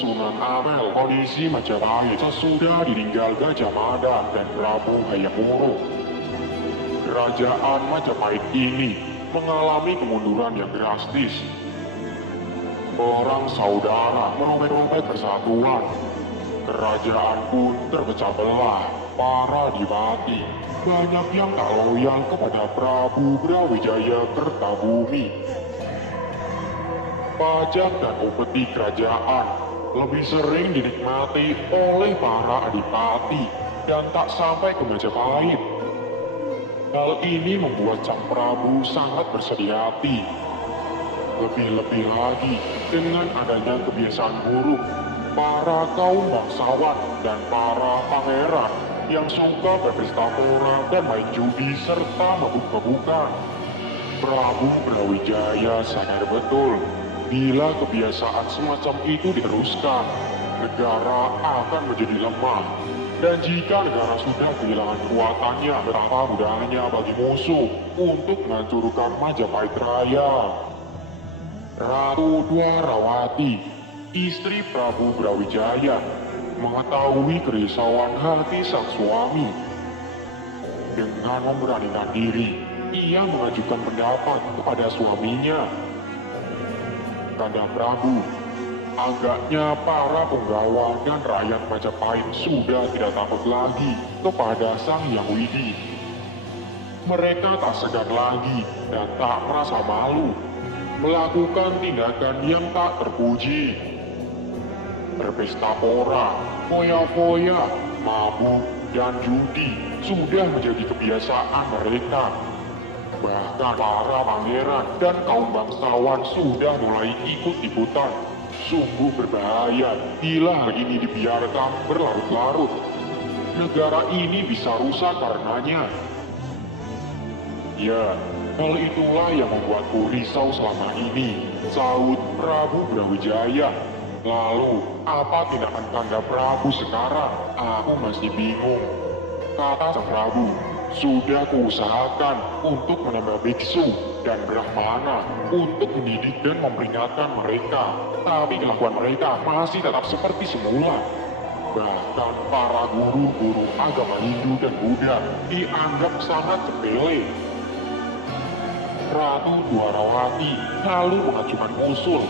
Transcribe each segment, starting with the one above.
Sunan Ampel, kondisi Majapahit sesudah ditinggal Gajah Mada dan Prabu Hayam Wuruk. Kerajaan Majapahit ini mengalami kemunduran yang drastis. Perang saudara merobek-robek persatuan. Kerajaan pun terpecah belah. Para adipati banyak yang tak loyal kepada Prabu Brawijaya Kertabumi. Pajak dan upeti kerajaan lebih sering dinikmati oleh para adipati dan tak sampai ke Majapahit. Hal ini membuat Sang Prabu sangat bersedih hati. Lebih-lebih lagi dengan adanya kebiasaan buruk para kaum bangsawan dan para pangeran yang suka berpesta pora dan main judi serta mabuk-mabukan. Prabu Brawijaya sadar betul bila kebiasaan semacam itu diteruskan, negara akan menjadi lemah. Dan jika negara sudah kehilangan kekuatannya, betapa mudahnya bagi musuh untuk menghancurkan Majapahit Raya. Ratu Dwarawati, istri Prabu Brawijaya, mengetahui kerisauan hati sang suami. Dengan memberanikan diri, ia mengajukan pendapat kepada suaminya. Kanda Prabu, agaknya para penggawa dan rakyat Majapahit sudah tidak takut lagi kepada Sang Hyang Widi. Mereka tak segan lagi dan tak merasa malu melakukan tindakan yang tak terpuji. Berpesta pora, foya-foya, mabuk, dan judi sudah menjadi kebiasaan mereka. Bahkan para pangeran dan kaum bangsawan sudah mulai ikut-ikutan. Sungguh berbahaya bila hal ini dibiarkan berlarut-larut. Negara ini bisa rusak karenanya. Ya, hal itulah yang membuatku risau selama ini, sahut Prabu Brawijaya. Lalu, apa tindakan Kanda Prabu sekarang? Aku masih bingung. Kata Sang Prabu, sudah kuusahakan untuk menambah biksu dan brahmana untuk mendidik dan memperingatkan mereka. Tapi kelakuan mereka masih tetap seperti semula. Bahkan para guru-guru agama Hindu dan Buddha dianggap sangat sepele. Ratu Dwarawati lalu mengajukan usul.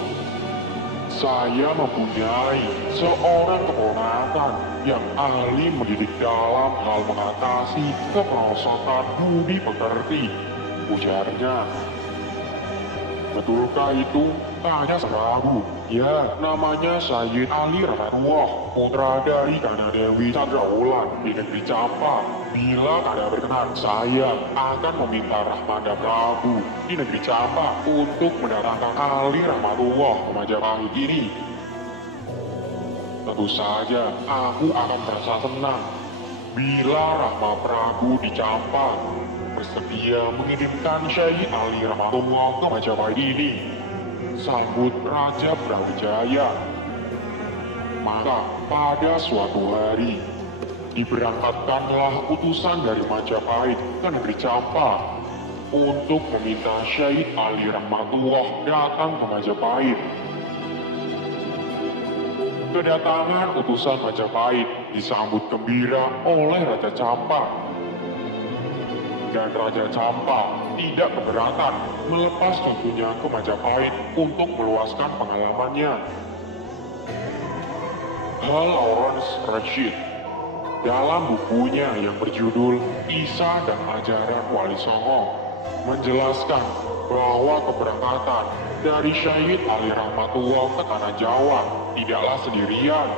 Saya mempunyai seorang keponakan yang ahli mendidik dalam hal mengatasi kemerosotan budi pekerti, ujarnya. Betulkah itu? Tanya Sang Prabu. Ya, namanya Sayyid Ali Ramatullah, putra dari Kanda Dewi Candrawulan di negeri Campa. Bila Kanda berkenan, saya akan meminta Rahmanda Prabu di negeri Campa untuk mendatangkan Ali Ramatullah ke Majapahit ini. Tentu saja, aku akan merasa senang bila Rahma Prabu di Campa bersedia mengirimkan Syekh Ali Ramatullah ke Majapahit ini, sambut Raja Brawijaya. Maka pada suatu hari diberangkatkanlah utusan dari Majapahit ke negeri Campa untuk meminta Syekh Ali Ramatullah datang ke Majapahit. Kedatangan utusan Majapahit disambut gembira oleh Raja Campa. Dan Raja Campa tidak keberatan melepas cucunya ke Majapahit untuk meluaskan pengalamannya. Hal Lawrence Rashid dalam bukunya yang berjudul Kisah dan Ajaran Wali Songo menjelaskan bahwa keberangkatan dari Syekh Ali Ramatullah ke Tanah Jawa tidaklah sendirian.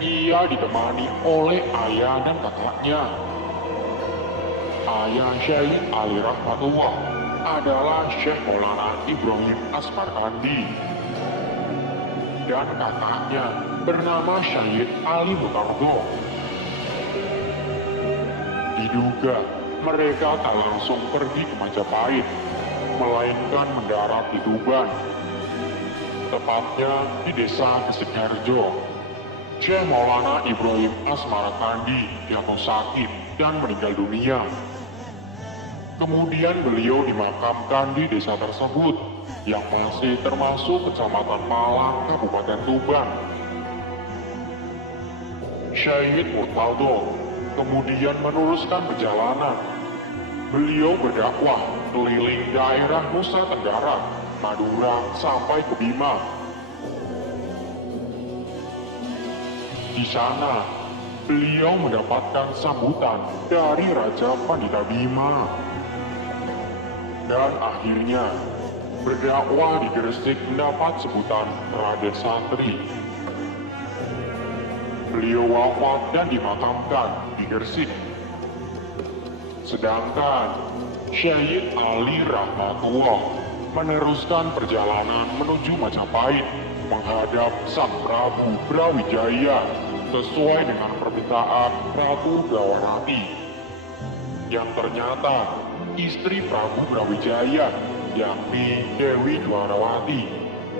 Ia ditemani oleh ayah dan kakaknya. Ayah Syekh Ali Ramatullah adalah Syekh Maulana Ibrahim Asmarkandi. Dan kakaknya bernama Syekh Ali Mutardo. Diduga mereka tak langsung pergi ke Majapahit, melainkan mendarat di Tuban. Tepatnya di desa Gesekerjo. Syekh Maulana Ibrahim Asmarkandi jatuh sakit dan meninggal dunia. Kemudian beliau dimakamkan di desa tersebut, yang masih termasuk Kecamatan Malang, Kabupaten Tuban. Syahid Murtado kemudian meneruskan perjalanan. Beliau berdakwah keliling daerah Nusa Tenggara, Madura, sampai ke Bima. Di sana, beliau mendapatkan sambutan dari Raja Pandita Bima. Dan akhirnya, berdakwah di Gresik mendapat sebutan Raden Santri. Beliau wafat dan dimakamkan di Gresik. Sedangkan Syahid Ali Rahmatullah meneruskan perjalanan menuju Majapahit menghadap Sang Prabu Brawijaya sesuai dengan permintaan Ratu Dwarawati, yang ternyata istri Prabu Brawijaya, yakni Dewi Dwarawati,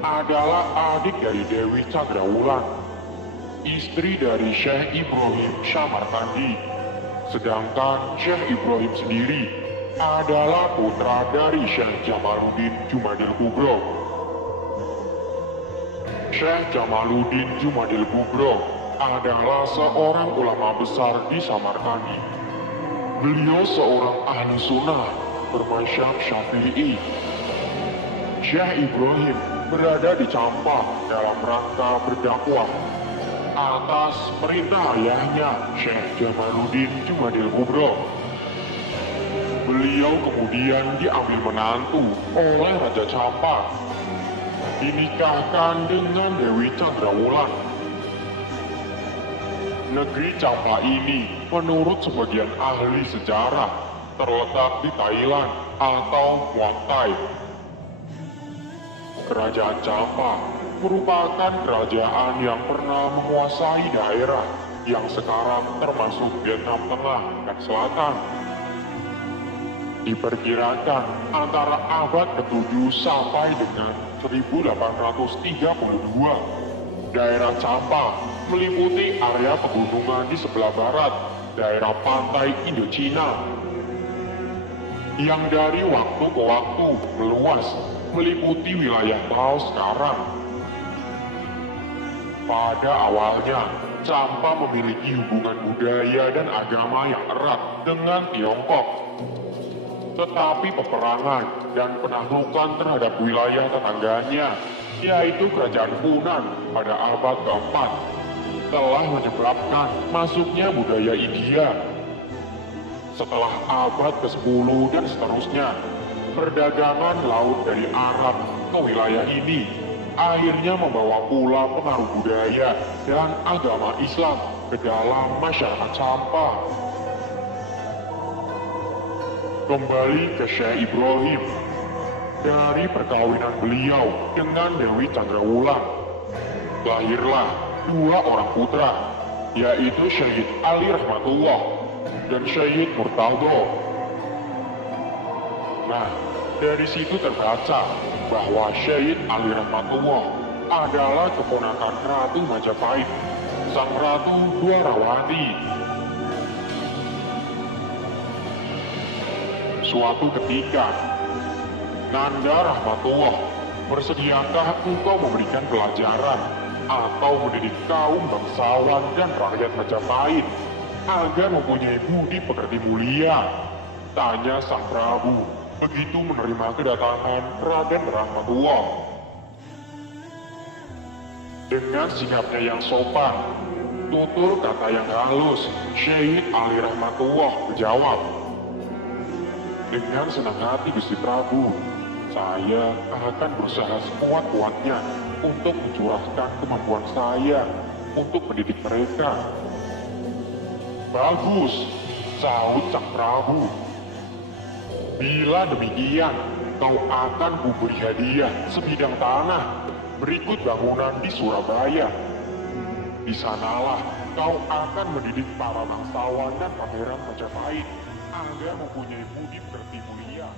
adalah adik dari Dewi Cakrawulan, istri dari Syekh Ibrahim Samarkandi. Sedangkan Syekh Ibrahim sendiri adalah putra dari Syekh Jamaluddin Jumadil Kubro. Syekh Jamaluddin Jumadil Kubro adalah seorang ulama besar di Samarkandi. Beliau seorang ahli sunnah bermazhab Syafi'i. Syekh Ibrahim berada di Campak dalam rangka berdakwah atas perintah ayahnya, Syekh Jamaluddin Jumadil Kubro. Beliau kemudian diambil menantu oleh Raja Campak, dinikahkan dengan Dewi Cakrawulan. Negeri Campak ini, menurut sebagian ahli sejarah, terletak di Thailand atau Muay Thai. Kerajaan Campak merupakan kerajaan yang pernah menguasai daerah yang sekarang termasuk Vietnam Tengah dan Selatan. Diperkirakan antara abad ke-7 sampai dengan 1832, daerah Campak meliputi area pegunungan di sebelah barat, daerah pantai Indochina, yang dari waktu ke waktu meluas meliputi wilayah Laos sekarang. Pada awalnya, Campak memiliki hubungan budaya dan agama yang erat dengan Tiongkok. Tetapi peperangan dan penaklukan terhadap wilayah tetangganya, yaitu Kerajaan Funan pada abad keempat, telah menyebabkan masuknya budaya India. Setelah abad ke-10 dan seterusnya, perdagangan laut dari Arab ke wilayah ini akhirnya membawa pula pengaruh budaya dan agama Islam ke dalam masyarakat Campak. Kembali ke Syekh Ibrahim, dari perkawinan beliau dengan Dewi Cakrawulan, lahirlah dua orang putra, yaitu Syahid Ali Rahmatullah dan Syahid Murtado. Nah, dari situ terbaca bahwa Syahid Ali Rahmatullah adalah keponakan Ratu Majapahit, Sang Ratu Dwarawati. Suatu ketika, Nanda Rahmatullah, bersediakah engkau memberikan pelajaran atau mendidik kaum bangsawan dan rakyat Majapahit agar mempunyai budi pekerti mulia? Tanya Sang Prabu begitu menerima kedatangan Raden Rahmatullah. Dengan sikapnya yang sopan, tutur kata yang halus, Syahid Ali Rahmatullah menjawab, "Dengan senang hati Gusti Prabu, saya akan berusaha sekuat-kuatnya untuk mencurahkan kemampuan saya untuk mendidik mereka." "Bagus," sahut Sang Prabu. "Bila demikian, kau akan kuberi hadiah sebidang tanah berikut bangunan di Surabaya. Di sanalah kau akan mendidik para bangsawan dan pangeran Majapahit agar mempunyai budi pekerti mulia."